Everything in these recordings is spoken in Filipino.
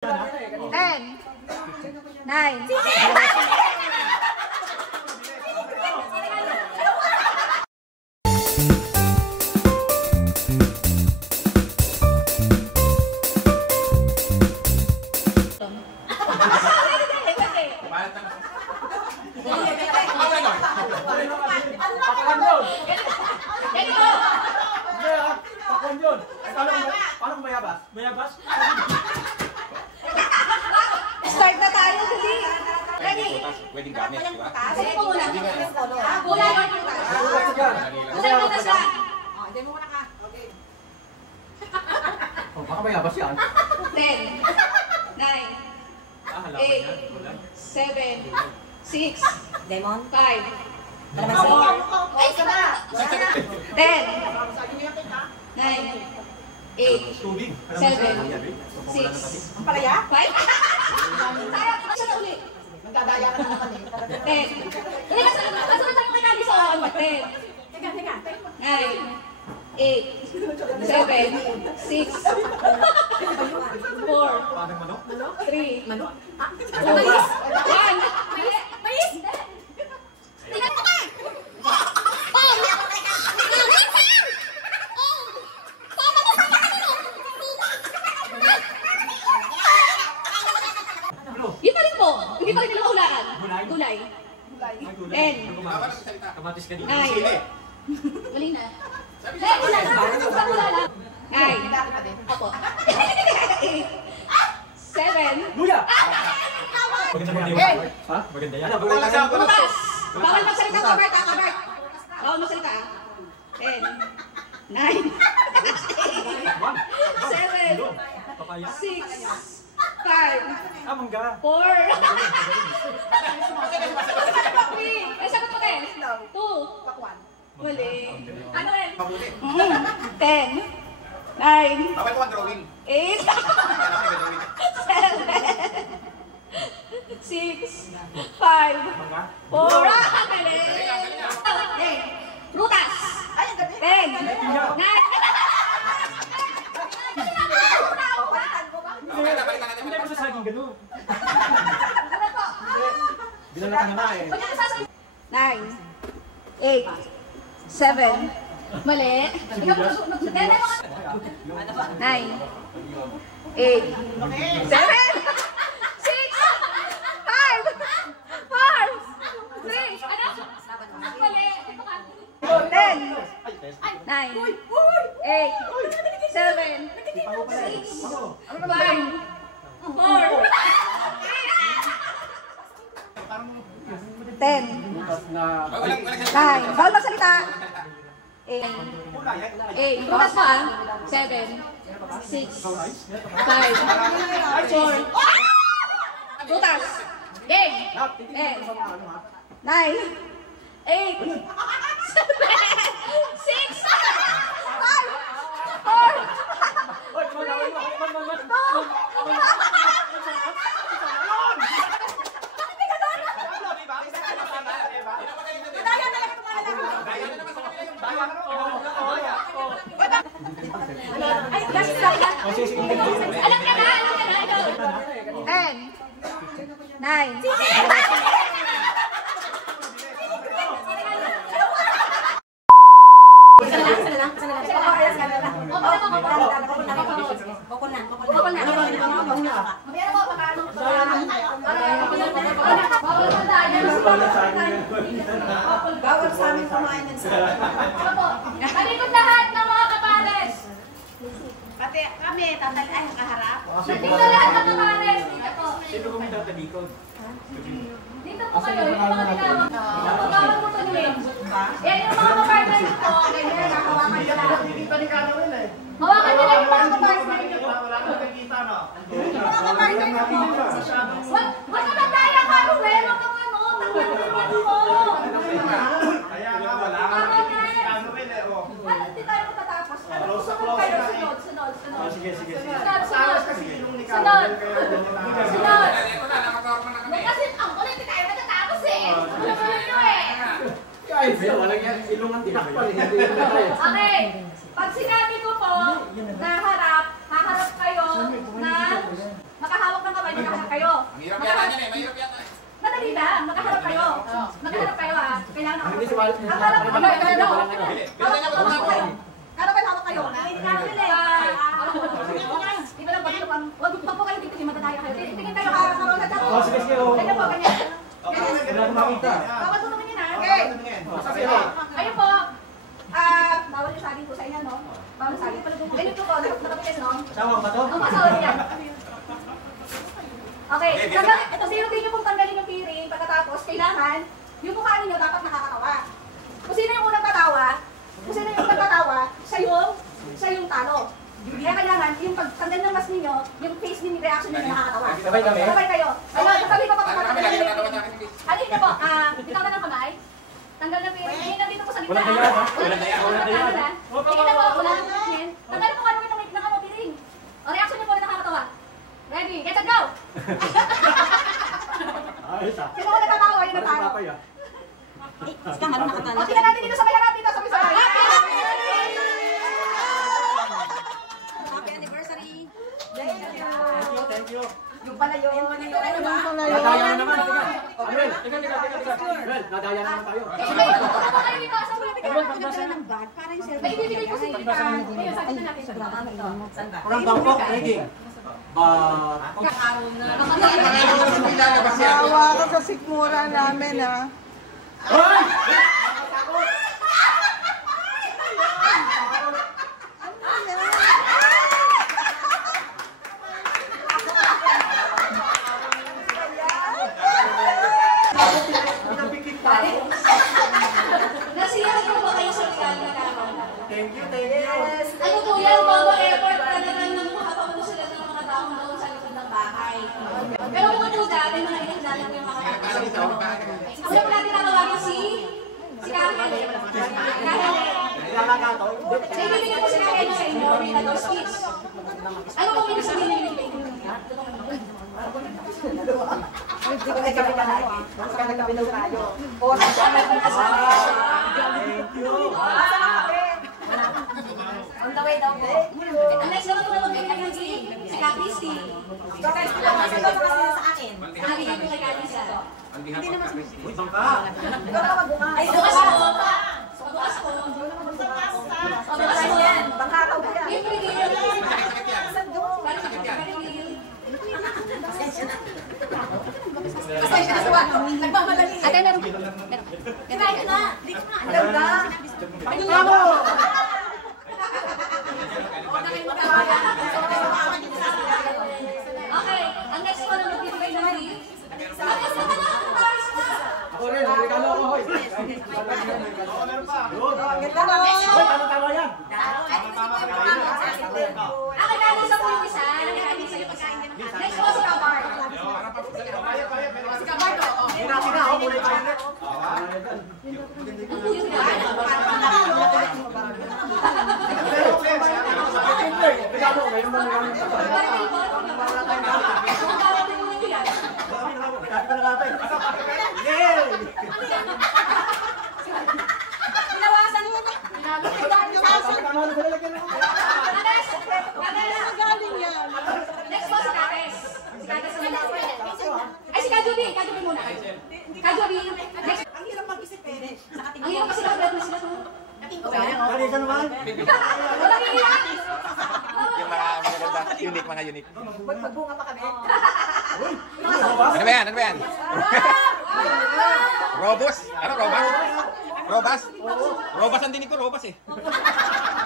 10, 9, Paano kung mayabas? Mayabas? Start na tayo, dali. Ready? Pwedeng gamit, di ba? Sige po muna. Gulay or putas? Gulay putas lang. Hindi mo muna ka. Okay. Baka mayabas yan. 10, 9, 8, 7, 6, 5, 4, 10, 9, 8, 7, 6, Ang palaya? 5. Tayo, siya na uli. Nagdadaya ka na naman eh. 10. Dali, kasunod mo kay Daddy sa 10. Teka. 9, 8, 7, 6, 4, 3, 2, 1. Mais! Tingnan mo ka! Yun pa rin po. Hindi pa rin nila mahulaan. Gulay. 10. Kamatis ka dito. 9. Mali na. 9. 9. Opo. 8. 7. Luya! Maganda Ha? Maganda yan. Butas! Bawal magsalita ka, Bert, ha? Bert. Bawal magsalita, ha? 10. 9. 7. 6. 5. Mangga. 4. 3. Ay, sagot mo kayo. 2. Pakwan. Mali. Ano yan? 10. 9. Bakit ko ang drawing? 8. 7. 6. 5. 4. Mali. Prutas. Ay, ang gabi. 10. 9. Hindi mo sa saging gano'n. Ano po? Binalatan na nga eh. 9, 8, 7, mali. 9, 8, 7, 6, 5, 4, 3, 2, 1. Mali. 10, 9, 8, 7, 6, 5, 4, 10, 9, bawal magsalita. 8, 8, bukas pa ah. 7, 6, 5, 4, butas. Game. 10, 9, 8, 7, 6, 5, 4, 3, 2, 1. Alam ka na. 10, 9, Bawal sa amin kumain ng sarap. Kalikod lahat ng mga kapares. Pati kami, tatalian yung kaharap. Dito lahat ng kapares. Dito po. Sino kung may tatabikod? Dito po kayo. Yung mga tinawag. Bawal mo tuloy. Yan yung mga kapares po. Ganyan, nakawakan nila. Hawakan nila yung mga kapares. Yung mga kapares. Wag ka magdaya ka. Huwag ka ano. Takpan mo mo. Kaya nga, wala ka ano rin eh, oh. Hindi tayo matatapos. Sunod. Sige. Sunod. Kasi ang kulit hindi tayo matatapos eh. Sunod nyo eh. Ay, walang yan. Ilungan tinakpan eh. Okay. Pag sinabi ko po na harap, haharap kayo ng Makahawak ng kamay, magkaharap kayo. Ang hirap yata niyan eh, mahirap yata. Madali lang, magkaharap kayo. Magkaharap kayo ha. Kailangan Hindi si Walter. ang harap ng kamay, kayo. Bilisan niya mo kayo. Harapan hawak kayo. Di ba lang pag wag po kayo dito, matataya kayo. Tingin tayo ha, Ronald ako. Oh, sige, sige. Ganyan po, ganyan. Wala akong makita. Bawal tulungan yun ha. Okay. Sabi ha. Ayun po. Bawal yung saging po sa inyo, no? Bawal yung saging. Ganito po, nakapagay, no? Asawa ko ba to? Ang asawa niya. Okay, ito sino din yung pong tanggalin yung piring pagkatapos, kailangan yung mukha ninyo dapat nakakatawa. Kung sino yung unang tatawa, siya yung talo. Kaya kailangan, yung pagtanggal ng mask ninyo, yung face ninyo, reaction ninyo nakakatawa. Sabay kami? Sabay kayo. Ayun, sasabi ko pa Kami Halika po, bitaw na ng kamay. Tanggal ng piring. Ngayon nandito po sa gitna. Walang kaya, ha? Walang kaya. Walang kaya. Tingin na po, wala nang tingin. Tanggalin mo kung ano ng piring. O, reaction niyo po na nakakatawa. Ready, get set, go! Ayos ah. Sino ko nagtatawa? Yun ang talo. Papay ah. O, tingnan natin dito, sabay natin dito, sabay-sabay. Happy anniversary! Thank you. Yung pala yun. Nadaya na naman. Amel, teka. Amel, nadaya na naman tayo. May ibibigay ko si ngayon, sabi na natin. Orang Bangkok, ready. Nawa ka sa sikmura namin, ha? Hoy! Nasiyahan ko ba kayo sa regalo na naman? Thank you. Ano po yan, Mama Airport, talagang nakakapagulo sila ng mga taong doon sa likod ng bahay. Pero kung po dati, mga ilang dati yung mga taong Una po natin natawagin si Karen. Sa ibigay po si Karen sa inyo, Rinador Skits. Ano po pinasabihin niyo yung baby niya? On the way daw po. Ang next naman po naman kay Angie, si Christy. Guys, pinapasok ko kasi sa akin. Nakikita ko kay Kalisa. Hindi naman sa Uy, bangka. Ay, bukas po. Bukas po. Bukas po yan. Yung pinigil. Nagmamadali. Ate, meron. Kinain na. Ang ganda. Okay, ang next po na magbibigay ng gift. Sabi sa mga stars na. Ako rin, regalo ako, hoy. Meron pa. Hoy, tama-tama yan. Nakakala sa po yung isa. Next po si Kabar. Si Kabar to. Hinati na, ako muli pa yun. Ang puyo niya. Regalo, mayroon na regalo. Dati pa nakatay. Yay! Pinawasan mo na. Tama na sa lalagyan mo. Next po si Kates. Si Kates naman. Ay, si Kajubi. Kajubi muna. Kajubi. Next. Ang hirap mag-isip eh. Ang hirap kasi kapag na sila sa... Kanisa naman. Walang iiyak. Yung mga magaganda, mga unique. Magbunga pa kami. Ano ba yan? Robus? Ano, Robas? Robas? Robas ang dinig ko, Robas eh.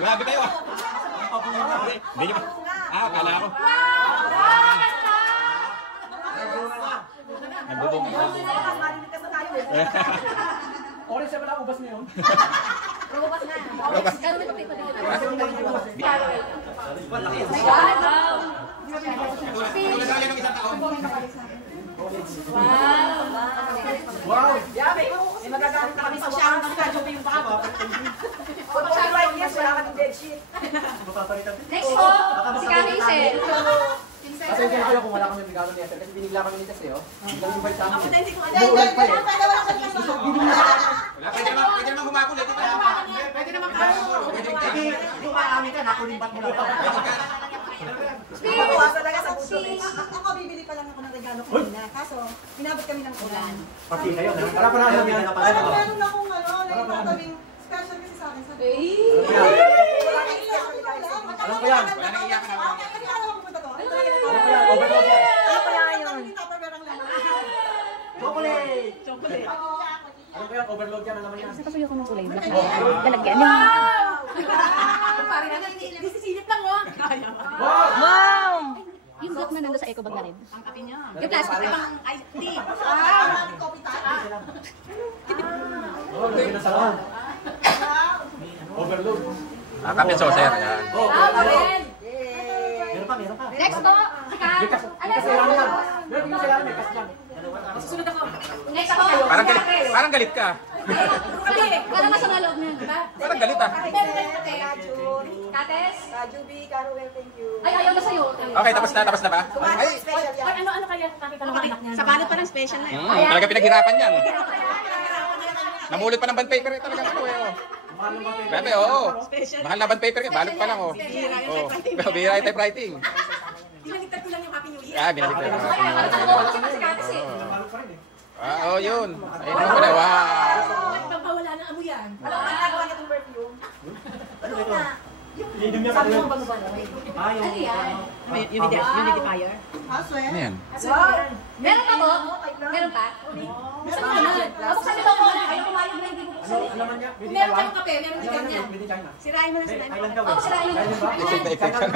Grabe kayo ah. Hindi nyo ba? Akala ko. Nagbubong. Orange siya pala, ubas na yun. Robas na. Robas. Kano ito pito dito? Tuloy ng isang taon. Wow! May magagamit na kami sa siyang ng kajobi yung baka. Kung siya 5 years, wala kami bedsheet. Mapapalitan. Next po, si Kanisel. Kasi hindi na kayo kung wala kami regalo ni Esther. Kasi binigla kami ni Kasi, oh. Galing ba sa amin? Hindi ko Umuulan pa eh. Wala, pwede naman humapon. Pwede naman kayo. Hindi, lumaami ka, nakulimbat mo lang. Matawa talaga sa puso. Ako, bibili pa lang ako ng regalo kanina. Kaso, inabot kami ng ulan. Pati kayo, na. Para pa namin yan. Pero meron akong naitatawing special kasi sa akin. Alam ko yan. Wala nang iyakan ako. Hindi ka naman pupunta to. Overload yan. Ano kaya yun? Chocolate! Chocolate! Alam ko yan, overload yan. Alam mo yan. Kasi ako ng kulay black. Lalagyan. Parang ano, sisilip lang oh. Wow! Yung black na nandun sa eco bag na rin. Ang kape niya. Yung plastic. Ang iced tea. Maraming coffee tayo. Oh, hindi na salaman. Overload. Kapit saucer. Yan. Oh, Meron meron pa. Next po, si Kat. Ano Kasi sa lang yan. Meron yung kailangan may kas yan. Susunod ako. Next po. Parang galit ka. Parang nasa loob na, di ba? Parang galit ah. Kates? Kajubi, Caruel, thank you. Ay, ayaw na sa'yo. Okay, tapos na ba? Ay, Special yan. Ano kaya nakita ng anak niya? Sa balot pa lang special na eh. talaga pinaghirapan yan. Namulot pa ng bond paper eh. Talagang ano eh. Oh. Grabe, oo. Mahal na bond paper eh. Balot pa lang oh. Oh. Bihira yung typewriting. Dinaligtad ko lang yung Happy New Year. Ah, binaligtad. Kaya, parang nalulog siya si Kates eh. Oo, yun. Ayun naman pala. Wow. Pagpawala ng amoy yan. Alam mo, nagawa niya itong perfume. Ano na? Hindi niya Sabi katuloy. mo ba mo ba? Ano yan? Humidifier? Ano yan? Meron pa po? Meron pa? Saan naman? Buksan nito ko. Ayaw pumayag na hindi mo buksan eh. Alaman niya? Meron kayong kape, meron din ganyan. Pwede China. Sirain mo na sila. Thailand daw Oo, sirain mo. Thailand ba? Na-excite siya.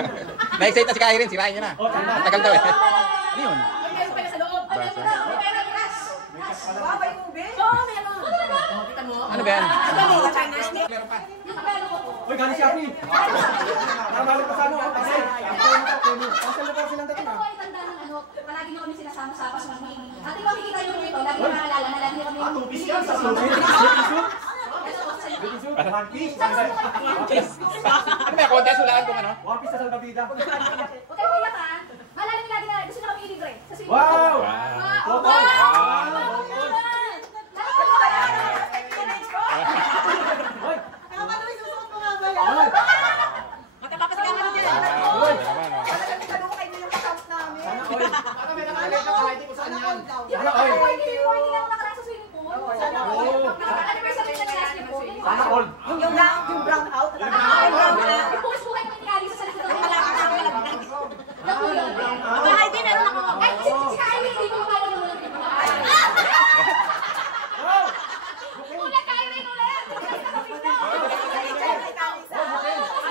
Na-excite na si Kairin. Sirain niya na. Oh, China. Ang tagal daw eh. Ano yun? Meron pala sa loob. Ay, meron na. May meron gas. Wow, may ube. Oo, meron. Kita mo? Ano ba yan? Ano, China snake? Meron pa. Yung kapelo ko po. Uy, galing si Api. Nabalik pa sa ano. Kasi, cancel na po silang Ito dating po ay tanda ng ano, palagi na kami sinasama-sama sa meeting. At yung makikita nyo dito, lagi na naalala na lagi na kami. Tupis yan sa One piece. Ano ba yan? Contest hulaan kung ano? One piece sa salbabida. Huwag kayo iyak ha. Malala nyo lagi na gusto nyo kami ilibre. Kasi Wow! Wow! Wow! Hoy! Tama na, may susunod mo nga ba yan? Hoy! Magkapapasigaw mo dyan. Hoy! Naman oh. Talagang tinalukay mo yung account namin. Sana all. Para may nakalagay na kahit kung saan yan. Yung Sana all. hindi lang nakaraan sa swimming pool. Sana all. Naka-anniversary na last year po. Sana all. Yung brown out. Yung pulis buhay ko ni Kali sa sarili ko. Malapit na ako lang. Bahay din, ano ako. Ay, si Kylie, hindi ko kaya naman. Ulit, Kylie, ulit.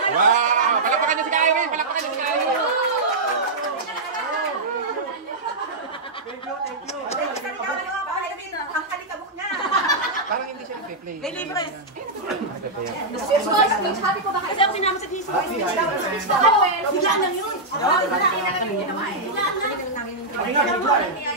Wow! Palakpakan niyo si Kairin! Palakpakan niyo si Kairin! Thank you, thank you. Ang kalikabok niya. Parang hindi siya nag-replay. May libre. Switch boys, switch. Happy po ba kayo? Kasi ako sinama sa thesis. Switch po, Noel. Biglaan lang yun. Biglaan lang. Kami nga, bigla eh.